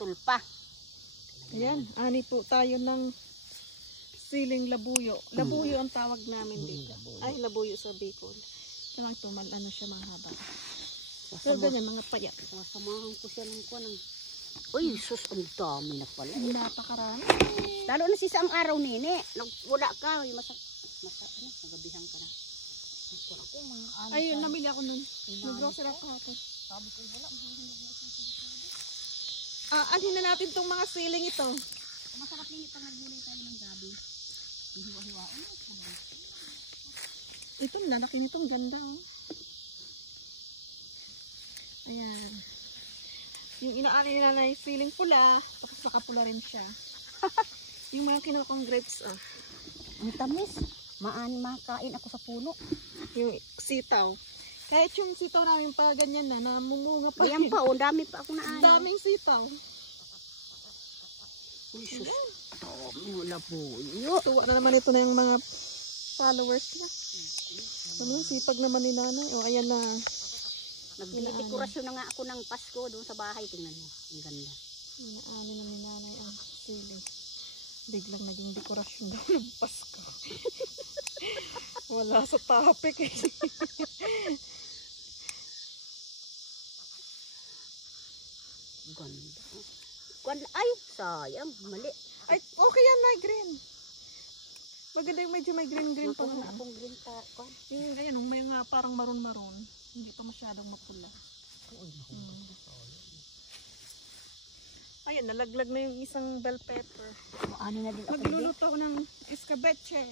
putol pa. Ayan, ani po tayo ng siling labuyo. Labuyo ang tawag namin dito. Ay, labuyo sa Bicol. Kaya ito, ano siya, mahaba. Pero ganyan, mga payat. Sasamahan ko siya ng kuwan. Uy, sus, ang dami na pala. Napakarami. Lalo na si isang araw, nene. Wala ka. Nagabihan ka na. Ay, namili ako nun. Nag-grocery ako kahapon. Sabi ko, wala. Anhin na natin tong mga siling ito. Masarap din ito nga gulay tayo ng gabi. Hiwa-hiwaon. Ito, lalaki nitong ganda. Oh. Ayan. Yung inaani nila na yung siling pula, tapos nakapula rin siya. Yung mga kinuha kong grapes, ah. Ang tamis. Makain ako sa puno. Yung sitaw. Kahit yung sitaw namin pa ganyan na, namumunga pa. Ayan pa, dami pa ako na ano. Daming sitaw. Uy, sus. Wala po. Tuwa na naman ito na yung mga followers niya. Ano, sipag naman ni nanay. O, ayan na. Nagdekorasyon na nga ako ng Pasko doon sa bahay. Tingnan mo. Ang ganda. Inaani na ni nanay ang sili. Biglang naging dekorasyon daw ng Pasko. Wala sa topic eh. Ganda. Ay, sayang. Mali. Ay, okay yan na green. Maganda yung medyo may green pa. Makuha akong green pa. Yung ayan, may nga parang maroon. Hindi pa masyadong mapula. Ayan, nalaglag na yung isang bell pepper. Ano na din ako. Magluluto ako ng escabeche.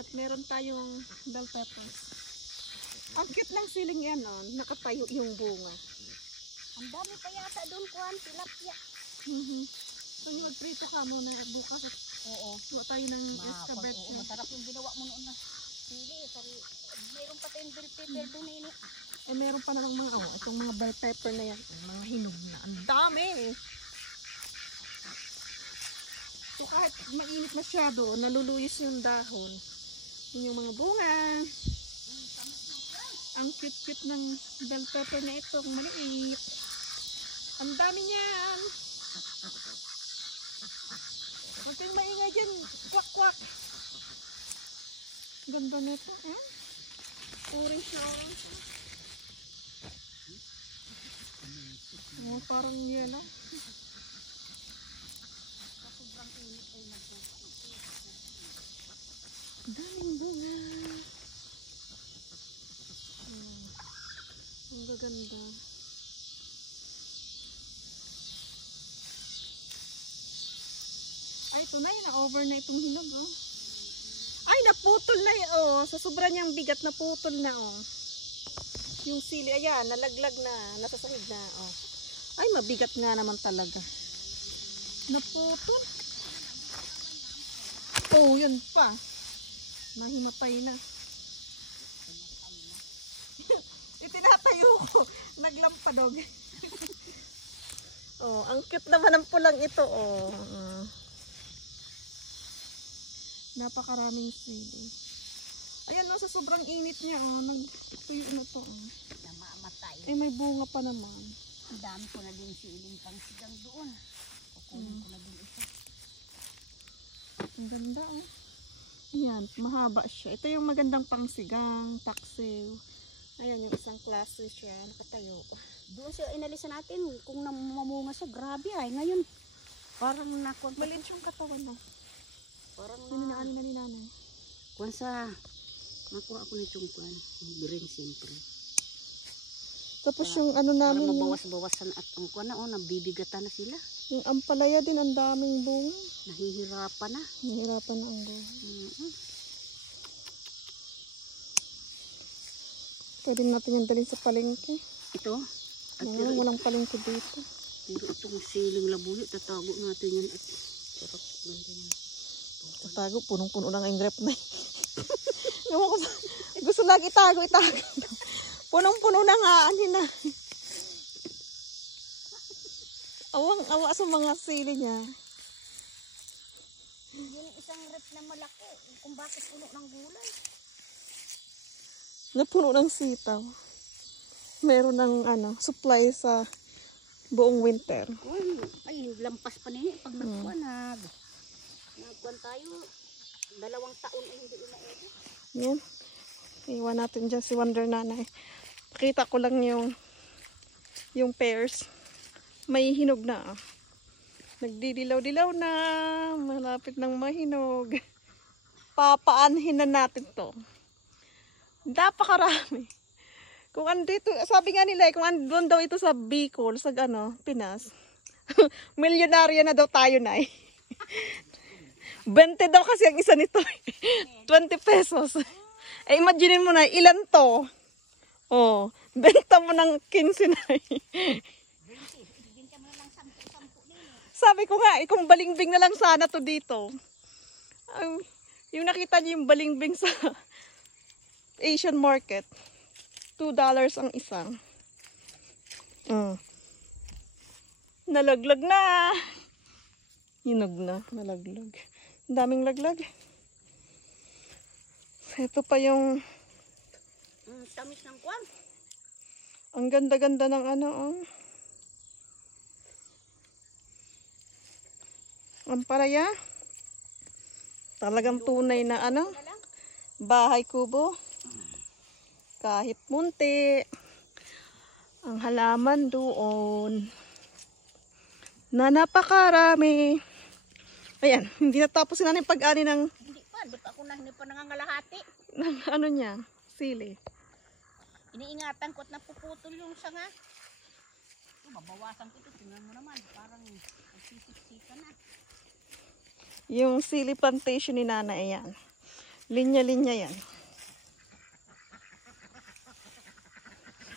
At meron tayong bell peppers. Ang cute ng siling yan, oh. Nakatayo yung bunga. Ang dami pa yata doon, Kuan. Tilapia. So, magprito ka muna bukas. Oo. Buwa tayo ng escabeche. Masarap yung ginawa mo noon na sili. Mayroon pa tayong bell pepper doon na ini. Eh, meron pa namang mga, itong mga bell pepper na yan. Mga hinog na. Ang dami! So, kahit mainit masyado, naluluyos yung dahon. Yun yung mga bunga. Ang cute-cute ng bell pepper na ito. Kung maliit. Ang dami niyan. Huwag kayong maingay dyan. Kwak-kwak. Ganda nito. Orange na orange. Oh, parang yelo. Sobrang init ay Daming bunga. Ang gaganda. Ay, ito na yun. Na-over na itong hinog, oh. Ay, naputol na yun, oh. Sa sobra niyang bigat, naputol na, oh. Yung sili, ayan, nalaglag na. Nasasahig na, oh. Ay, mabigat nga naman talaga. Naputol. Oh, yun pa. Nahimatay na. Itinatayo ko. Naglampadog. Oh, ang cute naman ng pulang ito, oh. Napakaraming sili. Ayan, no, sa sobrang init niya, oh. Nagtuyo na to, oh. Namamatay. Eh, may bunga pa naman. Ang dami ko na din siling pang sigang doon. Kukunin ko na din ito. Ang ganda, oh. Ayan, mahaba siya. Ito yung magandang pangsigang, taksiw. Ayan, yung isang klase siya. Nakatayo. Doon siya inalisan natin. Kung mamunga siya, grabe ay. Ngayon, parang nakuha. Maliit yung katawan, no? Parang Ninaan na ni nanay. kuha sa, nakuha ako nitong kuhan. Green siyempre. Tapos yung ano namin, para mabawas-bawasan at ang kuha na, nabibigatan na sila. yung ampalaya din, ang daming bunga. Nahihirapan na. Nahihirapan na ang bunga. Pwede natin yung dalhin sa palengke. Ito? At Walang palengke dito. pero itong siling labuyo, tatago natin yan at sarap. Ganda yan. Itago, punong-puno lang ang grep na. Gusto lagi itago. Punong-puno na nga, na. Awang-awa sa mga sili niya. Yung isang rep na malaki, kung bakit puno ng gulay. Napuno ng sitaw. Meron ng supply sa Buong winter. Ay, lampas pa nini pag nagkuhan. Nagkuhan tayo. 2 taon ay hindi inaego. Yan. Iwan natin dyan si Wonder Nanay. Pakita ko lang yung pears. May hinog na. Nagdidilaw-dilaw na. Malapit ng mahinog. Papaanhin na natin to. Napakarami. Kung andito, sabi nga nila, kung andun daw ito sa Bicol, sa Pinas, milyonarya na daw tayo na 20 daw kasi ang isa nito. 20 pesos. Eh, imagine mo na, ilan to? Oh, benta mo ng 15 na. Sabi ko nga, kung balingbing na lang sana to dito. Yung nakita niyo yung balingbing sa Asian market. $2 ang isang. Nalaglag na. Hinog na. Nalaglag. Ang daming laglag. Ito pa yung Tamis ng kwan. ang ganda-ganda ng Ang palaya. Talagang tunay na bahay kubo. Kahit munti. Ang halaman doon. Na napakarami. Ayan, hindi natapos na yung pag-ani ng Hindi pa ako na hindi pa nangangalahati. ng niya, sili. Iniingatan ko at napuputol yung sanga. Babawasan ko ito. Tingnan mo naman. Parang nagsisik-sika na. Yung sili plantation ni Nana, ayan. Linya-linya yan.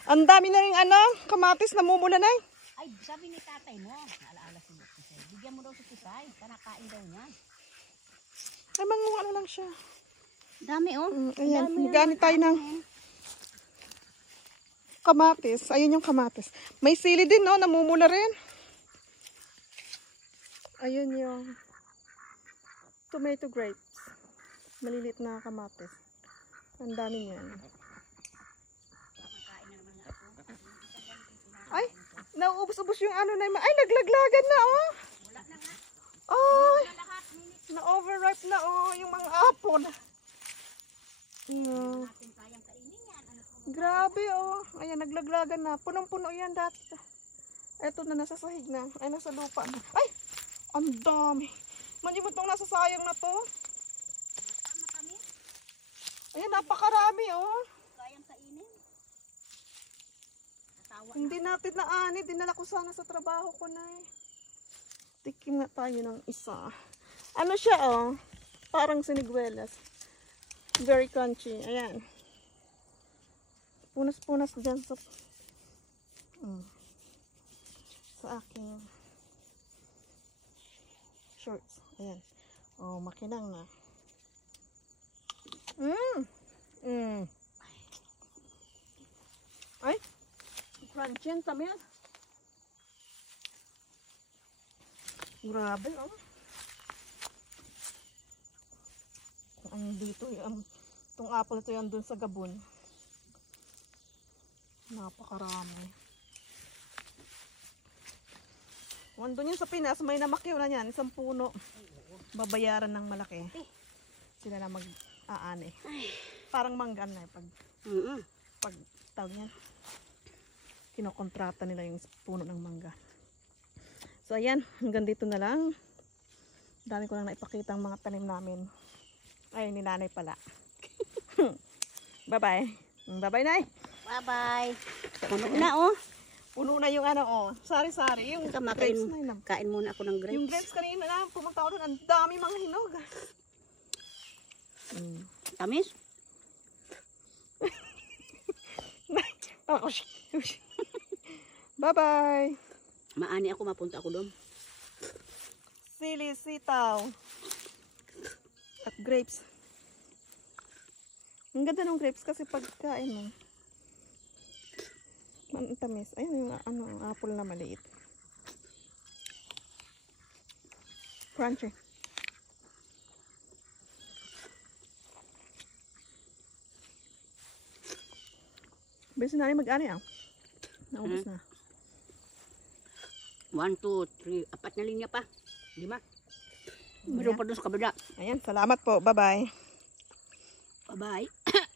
Ang dami na rin kamatis na mumula na. Ay, sabi ni tatay mo. Alaala si Tisay. Bigyan mo daw si Tisay. Kanakain daw niya. Ay, manguha na lang siya. Dami Ayan, magani tayo ng kamatis. Ayun yung kamatis. May sili din, namumula rin. Ayun yung tomato grapes. Malilit na kamatis. Ang dami niyan. Ay, nauubos-ubos yung na. Ay, naglaglagan na, Wala na nga. Ay, Lahat. na-overripe na, yung mga apple. Natin kayang kainin yan. Grabe, Ayan, naglaglagan na. Punong-puno yan dati. Eto na, nasa sahig na. Ay, nasa lupa na. Ay, ang dami. Mandi mo itong nasa sayang na to. Tama kami. Ayan, napakarami, Kayang kainin. Natawa Hindi natin naani. Dinala ko sana sa trabaho ko na Tikim nga tayo ng isa. Ano siya, parang siniguelas. Very crunchy. Ayan. Punas-punas dyan sa aking shorts. Ayan. Makinang na. Ay, crunchy yan, tamis. Grabe, dito, itong apple ito yan dun sa Gabon. Napakarami. Kung andun yun sa Pinas, may namakyaw na yan, isang puno. Babayaran ng malaki. Sila na mag-aani. Parang manggan na pag tawag niya. Kinokontrata nila yung puno ng mangga. So ayan, hanggang dito na lang. Dami ko lang naipakita ang mga tanim namin. Ay, ni Nanay pala. Bye-bye. Bye-bye, Nay. Bye-bye. Puno na, Puno na yung sari-sari. Yung grapes na yun. Kain muna ako ng grapes. Yung grapes kanina na, pumunta ako doon. Ang dami mga hinog. Tamis? Bye-bye. Maani ako, mapunta ako doon. Sili, sitaw. At grapes. Ang ganda ng grapes kasi pagkain mo. Ang tamis. Ayun yung apple na maliit. Crunchy. Beses na rin mag-ani Naubos na. 1, 2, 3, 4 na linya pa. 5. Meron pa doon sa kabila. Ayan, salamat po. Bye-bye. Bye-bye.